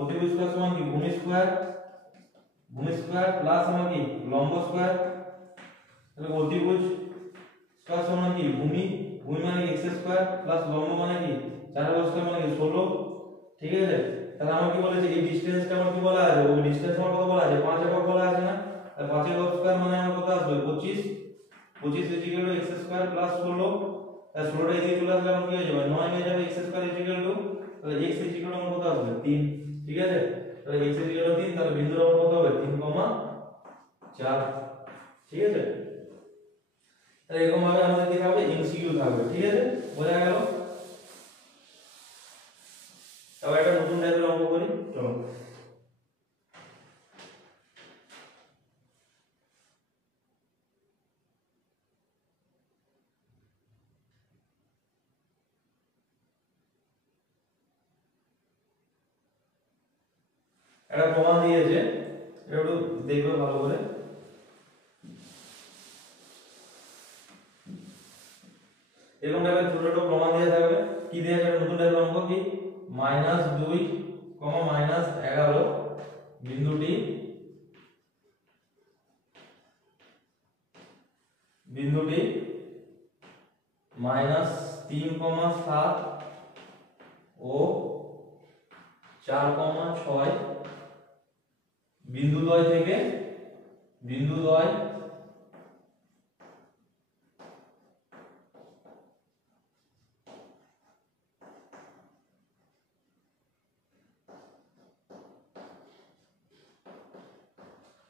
অতিভুজ স্কয়ার সমান কি ভূমি স্কয়ার প্লাস আমার কি লম্ব স্কয়ার। তাহলে অতিভুজ স্কয়ার সমান কি ভূমি মানে কি x স্কয়ার প্লাস লম্ব মানে কি 4 স্কয়ার মানে কি 16, ঠিক আছে। তাহলে আমার কি বলেছে এই ডিসটেন্সটা আমার কি বলা আছে, ওই ডিসটেন্স আমার কত বলা আছে 5 একক বলা আছে না। তাহলে 5 একক স্কয়ার মানে আমার কত আসবে 25 equal to x square plus 16। তাহলে 16টা এদিকে চলে আসলে আমার কি হয়ে যাবে 9 হয়ে যাবে x স্কয়ার ইকুয়াল টু, তাহলে x ইকুয়াল টু আমার কত আসবে 3, ঠিক আছে। তাহলে x ইকুয়াল টু 3, তাহলে বিন্দুর আমার কত হবে 3, 4, ঠিক আছে। তাহলে এরকম ভাবে আমাদের কি থাকবে, এমসিকিউ থাকবে, ঠিক আছে, বোঝা গেল। এবার একটা নতুন টাইপের অঙ্ক করি, চলো। একটা প্রমাণ দিয়েছে, এটা একটু দেখবে ভালো করে। এরকম টাইপের ছোট ছোট প্রমাণ দিয়ে থাকবে। কি দিয়েছে, নতুন টাইপের অঙ্ক কি, -2, -11 বিন্দুটি -3,7 ও 4,6 বিন্দুদ্বয় থেকে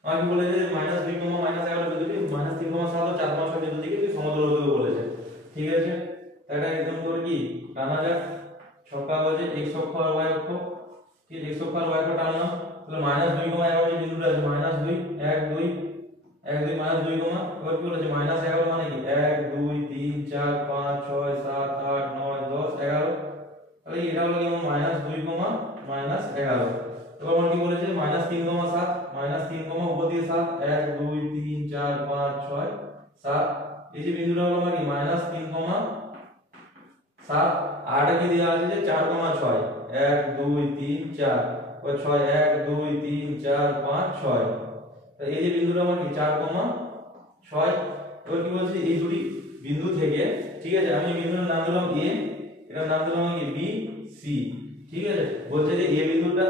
আমি বলেছে যে -2, -11 বিন্দুটি -3,7 ও 4,6 বিন্দু থেকে সমতল হতে বলেছে, ঠিক আছে। এটা একদম করে কি টানা যাক, ছক্কা কাগজে x অক্ষ আর y অক্ষ, ঠিক x অক্ষ আর y অক্ষ টানলাম। তাহলে -2,11 যে বিন্দুটা আছে, -2 1 2 1 2 -2, এবার কি বলেছে, -11 মানে কি 1 2 3 4 5 6 7 8 9 10 11, তাহলে এটা হলো কি -2, -11। এবার আমার কি বলেছে, -3,7 -3, উপর দিয়ে 7 1 2 3 4 5 6 7, এই যে বিন্দুটা হলো আমার কি -3,7, আর এটা কি দেওয়া আছে যে 4,6 1 2 3 4 ওই 6 1 2 3 4 5 6, তো এই যে বিন্দুটা আমার কি 4,6। এবার কি বলছে, এই দুটি বিন্দু থেকে, ঠিক আছে, আমি বিন্দুর নাম দিলাম a, এটার নাম দিলাম কি b c, ঠিক আছে। বলছে যে a বিন্দুটা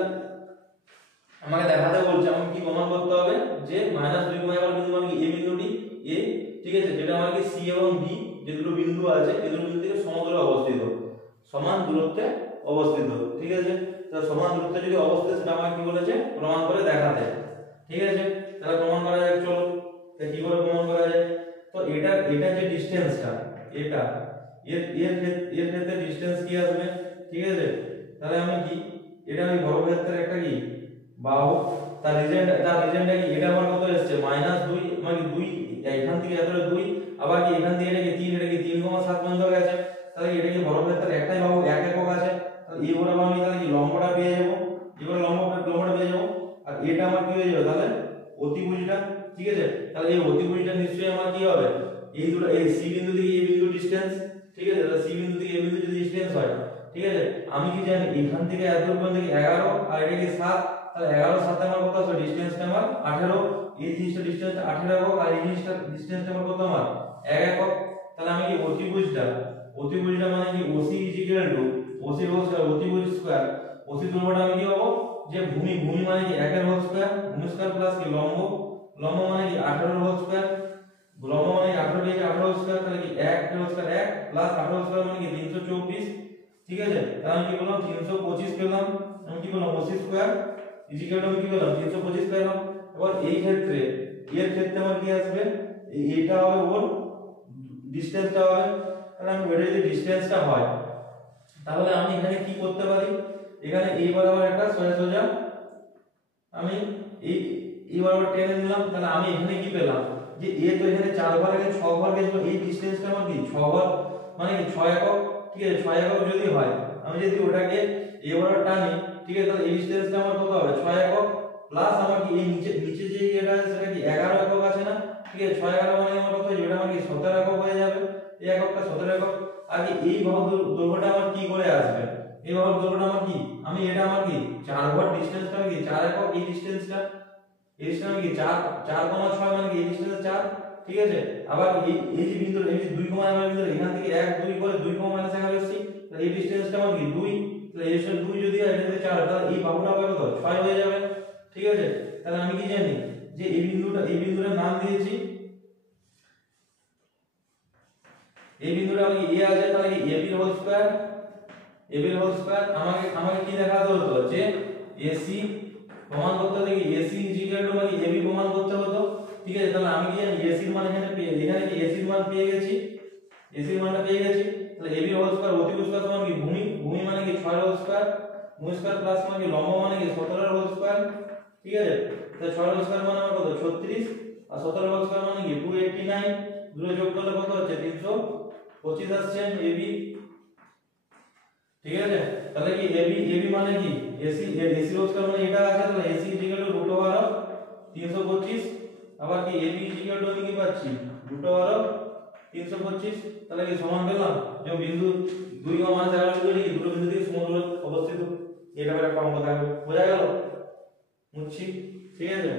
আমাকে দেখাতে বলছে, আমাকে কি প্রমাণ করতে হবে যে -2,11 বিন্দু মানে a বিন্দুটি a, ঠিক আছে, যেটা আমার কি c এবং b যে দুটো বিন্দু আছে, এই দুটো বিন্দু থেকে সমতলে অবস্থিত, সমান দূরত্বে অবস্থিত, ঠিক আছে। তো সমান দূরত্বে যদি অবস্থিত, সেটা আমাকে কি বলেছে, প্রমাণ করে দেখাতে, ঠিক আছে। তাহলে প্রমাণ করা যাক, চলো। তো কি করে প্রমাণ করা যায়, তো এটা যে ডিসটেন্সটা, এটা এর ক্ষেত্রে ডিসটেন্স কি আসবে, ঠিক আছে। তাহলে আমি কি, এটা আমি বর্গক্ষেত্রের একটা কি বাহু, তার রিজনটা কি, এটা আমার কত এসেছে -2, মানে 2 এখান থেকে এতটা 2, আবার কি এখান থেকে এটা কি 3, এটা কি 3,7 পর্যন্ত গেছে। তাহলে এটা কি বর্গক্ষেত্রের একটাই বাহু, এক একক আছে, তাহলে এই বরাবর আমি তাহলে কি লম্বটা পেয়ে যাব, এবারে লম্বটা পেয়ে যাব। আর এটা আমার কি হয়ে যাবে, তাহলে অতিভুজটা, ঠিক আছে। তাহলে এই অতিভুজটা নিশ্চয়ই আমার কি হবে, এই দুটো, এই সি বিন্দু থেকে এই বিন্দু ডিসটেন্স, ঠিক আছে। তাহলে সি বিন্দু থেকে এই বিন্দু যদি ডিসটেন্স হয়, ঠিক আছে, আমি কি জানি এখান থেকে এত দূর পর্যন্ত কি 11, আর এটা কি 7, তাহলে 11 7 আমার কত আছে, ডিসটেন্সটা আমার 18, এই জিনিসটা ডিসটেন্স 18 একক, আর এই জিনিসটা ডিসটেন্সটা আমার কত, আমার 1 একক। তাহলে আমি কি অতিভুজটা মানে কি OC OC হোল স্কয়ার, অতিভুজ স্কয়ার, OC দৈর্ঘ্যটা আমি কি পাবো, যে ভূমি মানে কি 1 এর হোল স্কয়ার, ভূমি স্কয়ার প্লাস কি লম্ব মানে কি 18 এর হোল স্কয়ার, লম্ব মানে 18 দিয়ে 18 হোল স্কয়ার, তাহলে কি 1 এর whole square 1 plus 18 whole square মানে কি 324, ঠিক আছে। তাহলে আমি কি বললাম 325 পেলাম, আমি কি বললাম OC স্কয়ার ইজিক্যাল আমি কি পেলাম 325 পেলাম। এবার এই ক্ষেত্রে এর ক্ষেত্রে আমার কি আসবে, এইটা হবে ওর ডিসটেন্সটা হবে। তাহলে আমি বলি যে ডিসটেন্সটা হয়, তাহলে আমি এখানে কি করতে পারি, এখানে এই বরাবর একটা সোজা আমি এই বরাবর টেনে নিলাম। তাহলে আমি এখানে কি পেলাম, যে এ তো এখানে 4 ঘর আগে 6 ঘর গেছিল, এই ডিসটেন্সটা আমার কি 6 ঘর মানে কি 6 একক, ঠিক আছে। 6 একক যদি হয়, আমি যদি ওটাকে এ বরাবর টানি, ঠিক আছে, তাহলে এই ডিসটেন্সটা আমার কত হবে, 6 একক প্লাস আমার কি এই নিচে যে এটা আছে সেটা কি 11 একক আছে না, ঠিক আছে। 6 11 মানে আমার কত, যেটা আমার কি 17 একক হয়ে যাবে, এই এককটা 17 একক। আর কি এই বাহু দৈর্ঘ্যটা আমার কি করে আসবে, এই বাহু দৈর্ঘ্যটা আমার কি, আমি এটা আমার কি 4 ঘর ডিসটেন্সটা কি 4 একক, এই ডিসটেন্সটা আমি কি 4,6 মানে কি এই ডিসটেন্স 4, ঠিক আছে। আবার এই যে বিন্দু, এই যে 2, আমার বিন্দু এখান থেকে 1 2 করে 2, -11 এসেছি, তাহলে এই ডিসটেন্সটা আমার কি 2, তাহলে এই সব 2 যদি হয়, এখানে 4, তাহলে এই বাহুটা হবে কত 6 হয়ে যাবে, ঠিক আছে। তাহলে আমি কি জানি যে এই বিন্দুটার নাম দিয়েছি, এই বিন্দুটা আমি এ আছে, তাহলে কি AB হোল স্কয়ার, আমাকে কি দেখাতে হতো, যে AC প্রমাণ করতে হতো, কি AC ইকুয়াল টু মানে AB প্রমাণ করতে হতো, ঠিক আছে, তাহলে আমি কি জানি এসি এর মান এখানে কি এসি এর মান পেয়ে গেছি, এসি এর মানটা পেয়ে গেছি। তাহলে এবি হোল স্কয়ার অতিভুজ স্কয়ার সমান কি ভূমি, ভূমি মানে কি 6 হোল স্কয়ার, ভূমি স্কয়ার প্লাস মানে কি লম্ব মানে কি 17 হোল স্কয়ার। ঠিক আছে, তাহলে 6 হোল স্কয়ার মানে আমার কত 36 আর 17 হোল স্কয়ার মানে কি 289, দুটো যোগ করলে কত হচ্ছে 325 আসছে এবি। ঠিক আছে, তাহলে কি এবি এবি মানে কি এসি এসি হোল স্কয়ার মানে এটা আছে, তাহলে AC equal to root over 325, আবার কি এবি ইকুয়াল টু আমি কি পাচ্ছি রুট ওভার 325। তাহলে কি সমান পেলাম যে বিন্দু 2 ও মান জায়গা করে কি দুটো বিন্দু থেকে সমতলে অবস্থিত, এটা একটা অঙ্ক থাকবে, বোঝা গেল? মুচ্ছি। ঠিক আছে,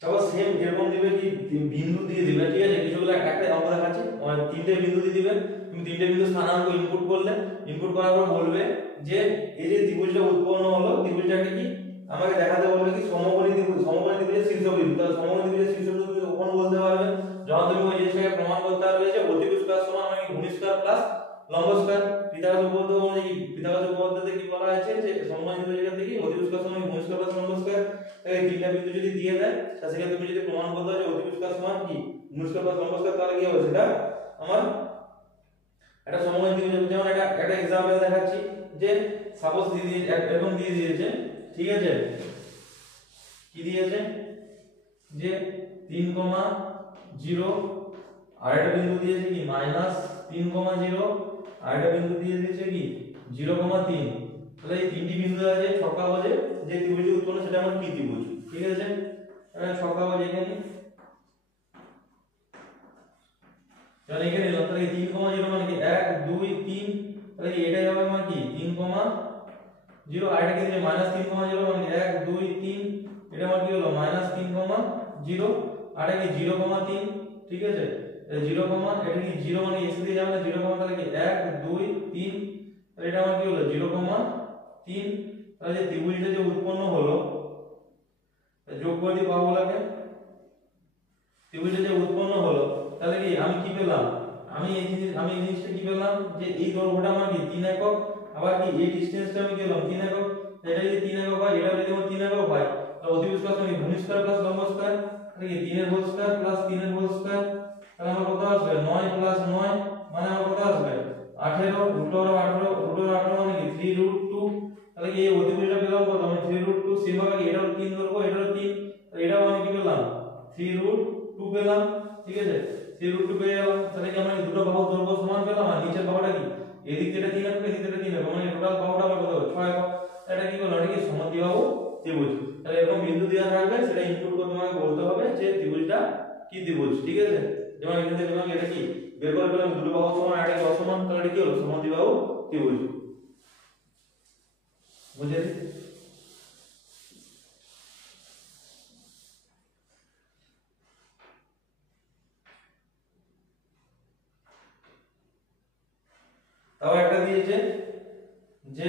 তারপর সেম এরকম দিবে কি বিন্দু দিয়ে দিবে। ঠিক আছে, কিছুগুলো একটা অঙ্ক দেখাচ্ছি, মানে তিনটে বিন্দু দিয়ে দিবে, তুমি তিনটে বিন্দু স্থানাঙ্ক ইনপুট করলে, ইনপুট করার পর বলবে যে এই যে ত্রিভুজটা উৎপন্ন হলো ত্রিভুজটাকে কি আমাকে দেখাতে বলবে কি সমকোণী ত্রিভুজ, সমকোণী ত্রিভুজের শীর্ষবিন্দু। তাহলে সমকোণী ত্রিভুজের শীর্ষবিন্দু তুমি কখন বলতে পারবে? যখন তুমি ওই জিনিসটাকে প্রমাণ করতে পারবে যে অতিভুজ স্কয়ার সমান মানে ভূমি স্কয়ার প্লাস লম্ব স্কয়ার। পিথাগোরাস উপপাদ্য অনুযায়ী পিথাগোরাস উপপাদ্যতে কি বলা আছে যে সমকোণী ত্রিভুজের থেকে অতিভুজ স্কয়ার সমান ভূমি স্কয়ার প্লাস লম্ব স্কয়ার। এই তিনটা বিন্দু যদি দিয়ে দেয় তাহলে সেখানে তুমি যদি প্রমাণ করতে হয় যে অতিভুজ স্কয়ার সমান কি ভূমি স্কয়ার প্লাস লম্ব স্কয়ার, তাহলে কি হবে সেটা আমার একটা সমকোণী ত্রিভুজ। যেমন একটা एग्जांपल দেখাচ্ছি যে সাপোজ দিয়ে এরকম দিয়ে দিয়েছে। ঠিক আছে, কি দিয়েছে যে 3,0 আর একটা বিন্দু দিয়েছে কি -3,0 আর একটা বিন্দু দিয়ে দিয়েছে কি 0,3। তাহলে এই তিনটি বিন্দু আছে ছক্কা বলে যে ত্রিভুজ উৎপন্ন সেটা আমার কি ত্রিভুজ। ঠিক আছে, ছক্কা বলে এখানে যখন এখানে নিলাম তাহলে 3,0 মানে কি 1 2 3, তাহলে এটাই হবে মানে কি 3,0 আর এটা কি যে -3,0 মানে 1 2 3, এটা মানে কি হলো -3,0 আর এটা কি 0,3। ঠিক আছে, 0, এটা কি 0 মানে এসে দিয়ে যাবে না 0, তাহলে কি 1 2 3, তাহলে এটা মানে কি হলো 0,3। তাহলে যে ত্রিভুজটা যে উৎপন্ন হলো যোগ করে দিই বাহুগুলোকে, ত্রিভুজটা যে উৎপন্ন হলো তাহলে কি আমি কি পেলাম, আমি এই জিনিসটা কি পেলাম যে এই দৈর্ঘ্যটা আমার কি 3 একক, আবার কি এই ডিসটেন্সটা আমি কি পেলাম 3 একক। এটা যদি 3 একক হয় এটা যদি আমার 3 একক হয় তাহলে অতিভুজ স্কয়ার সমান ভূমি স্কয়ার প্লাস লম্ব স্কয়ার, তাহলে কি 3 এর হোল স্কয়ার প্লাস 3 এর হোল স্কয়ার, তাহলে আমার কত আসবে 9 প্লাস 9 মানে আমার কত আসবে 18, রুট ওভার 18 মানে কি 3√2। তাহলে কি এই অতিভুজটা পেলাম কত আমি 3√2। সেভাবে এটাও 3 ধরবো এটাও 3, তাহলে এটাও আমি কি পেলাম 3√2 পেলাম। ঠিক আছে, 3√2 পেয়ে গেলাম। তাহলে কি আমরা দুটো বাহু দৈর্ঘ্য সমান পেলাম, আর নিচের বাহুটা কি এদিক থেকে 3 একক এদিক থেকে 3 একক, মানে টোটাল বাহুটা আমার কত হবে 6 একক। এটা কি বললাম, এটা কি সমদ্বিবাহু ত্রিভুজ। তাহলে এরকম বিন্দু দেওয়া থাকবে সেটা ইনপুট করে তোমাকে বলতে হবে যে ত্রিভুজটা কি ত্রিভুজ। ঠিক আছে, যেমন এখান থেকে তোমাকে এটা কি বের করে পেলাম দুটো বাহু সমান এটা কি অসমান, তাহলে এটা কি হলো সমদ্বিবাহু ত্রিভুজ। বুঝলে? তাও একটা দিয়েছে যে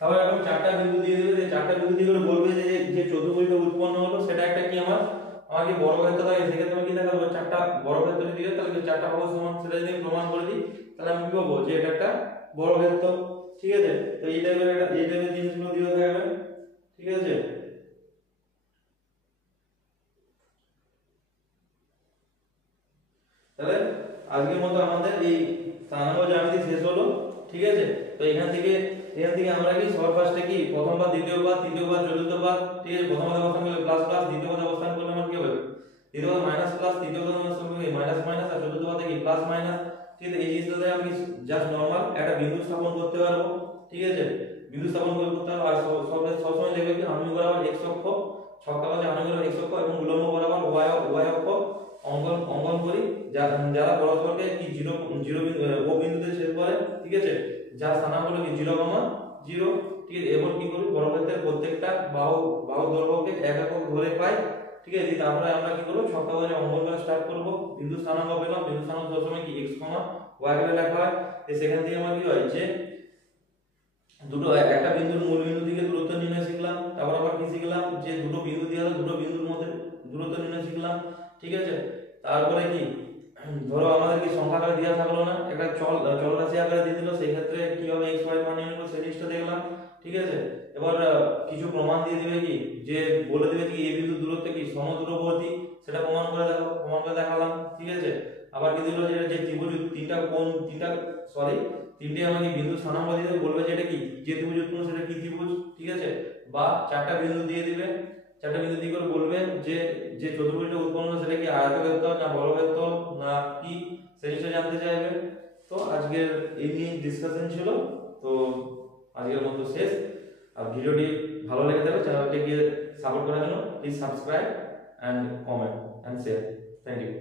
তারপর এরকম চারটা বিন্দু দিয়ে দেবে, চারটা বিন্দু দিয়ে করে বলবে যে যে চতুর্ভুজটা উৎপন্ন হলো সেটা একটা কি আমাকে বর্গক্ষেত্র থাকে, সেক্ষেত্রে আমি কি দেখাবো চারটা বর্গক্ষেত্র দিয়ে, তাহলে কি চারটা বাহু সমান সেটা যদি আমি প্রমাণ করে দিই তাহলে আমি কি পাবো যে এটা একটা বর্গক্ষেত্র। ঠিক আছে, তো এই টাইপের জিনিসগুলো দিয়ে থাকবে। ঠিক আছে, তাহলে আজকের মতো আমাদের এই স্থানাঙ্ক জ্যামিতি শেষ হলো। ঠিক আছে, তো এখান থেকে আমরা কি সবার ফার্স্টে কি প্রথম বার দ্বিতীয় বার তৃতীয় বার চতুর্থ বার। ঠিক আছে, প্রথম বার অবস্থান করলে প্লাস প্লাস, দ্বিতীয় বার অবস্থান করলে আমার কি হবে দ্বিতীয় বার মাইনাস প্লাস, তৃতীয় বার অবস্থান করলে মাইনাস মাইনাস, আর চতুর্থ বার কি প্লাস মাইনাস। ঠিক আছে, এই জিনিসটাতে আমি জাস্ট নরমাল একটা বিন্দু স্থাপন করতে পারবো। ঠিক আছে, বিন্দু স্থাপন করতে পারবো। আর সবসময় দেখবে কি আনুভূমিক বরাবর x অক্ষ, ছক্কা বাজে আনুভূমিক বরাবর x অক্ষ এবং উল্লম্ব বরাবর y অক্ষ অঙ্কন করি যারা পরস্পরকে কি জিরো জিরো ও বিন্দুতে ছেদ করে, ঠিক আছে, যার স্থানাঙ্ক হলো কি 0,0, ঠিক আছে। এবার কি করব, বর্গক্ষেত্রের প্রত্যেকটা বাহু দৈর্ঘ্যকে এক একক ধরে পাই, ঠিক আছে। তারপরে আমরা কি করব, ছক্কা বলে অঙ্কন করা স্টার্ট করব। বিন্দু স্থানাঙ্ক পেলাম, বিন্দু স্থানাঙ্ক সবসময় কি x, y করে লেখা হয়। তো সেখান থেকে আমার কি হয় যে দুটো একটা বিন্দুর মূল বিন্দু থেকে দূরত্ব নির্ণয় শিখলাম। তারপর আবার কি শিখলাম, যে দুটো বিন্দু দিয়ে দুটো বিন্দুর মধ্যে দূরত্ব নির্ণয় শিখলাম, ঠিক আছে। তারপরে কি, ধরো আমাদের কি সংখ্যা আকারে দেওয়া থাকলো না, একটা চলরাশি আকারে দিয়ে দিল, সেই ক্ষেত্রে কিভাবে x y মান নির্ণয় করব সেই জিনিসটা দেখলাম, ঠিক আছে। এবার কিছু প্রমাণ দিয়ে দিবে কি, যে বলে দিবে কি এই বিন্দুর দূরত্ব কি সমদূরবর্তী, সেটা প্রমাণ করে দেখালাম, ঠিক আছে। আবার কি দিল, যে ত্রিভুজ তিনটে আমাকে বিন্দু স্থানাঙ্ক দিয়ে দেবে, বলবে যে এটা কি যে ত্রিভুজ উৎপন্ন সেটা কি ত্রিভুজ, ঠিক আছে। বা চারটা বিন্দু দিয়ে দিবে, চারটা বিন্দু দিয়ে করে বলবে যে যে চতুর্ভুজটা উৎপন্ন সেটা কি আয়তক্ষেত্র না বর্গক্ষেত্র না কি, সেই বিষয়ে জানতে চাইবে। তো আজকের এই নিয়ে ডিসকাশন ছিল। তো আজকের মতো শেষ। আর ভিডিওটি ভালো লেগে থাকলে চ্যানেলটিকে সাপোর্ট করার জন্য please subscribe and comment and share. Thank you.